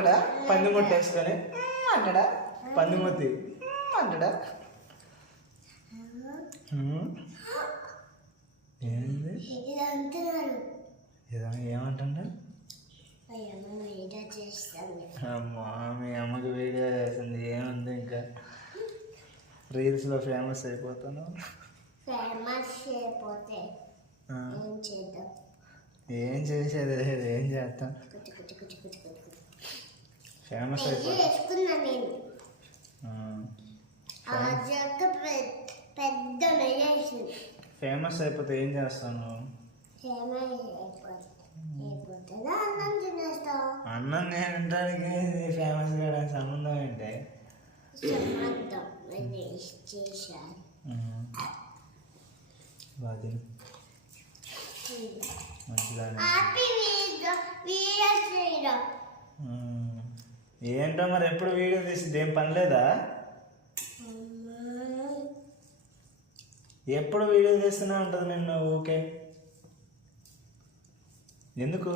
అంటాడా పంది ముట్ట వేసుకొని అంటాడా పంది ముత్తి అంటాడా ఏంది ఏమంటా అమ్మా మీ అమ్మకి వీడియో చేస్తుంది ఏముంది ఇంకా రీల్స్లో ఫేమస్ అయిపోతాను ఏం చేసేది లేదు ఏం చేస్తాం ఫేమస్ ఫేమస్ అయిపోతే ఏం చేస్తాను అన్నం తినడానికి ఫేమస్ కావడానికి సంబంధం ఏంటి బాగా ఏంటో మరి ఎప్పుడు వీడియో తీసి ఏం పని లేదా ఎప్పుడు వీడియో తీస్తూనే ఉంటుంది నిన్ను ఓకే ఎందుకు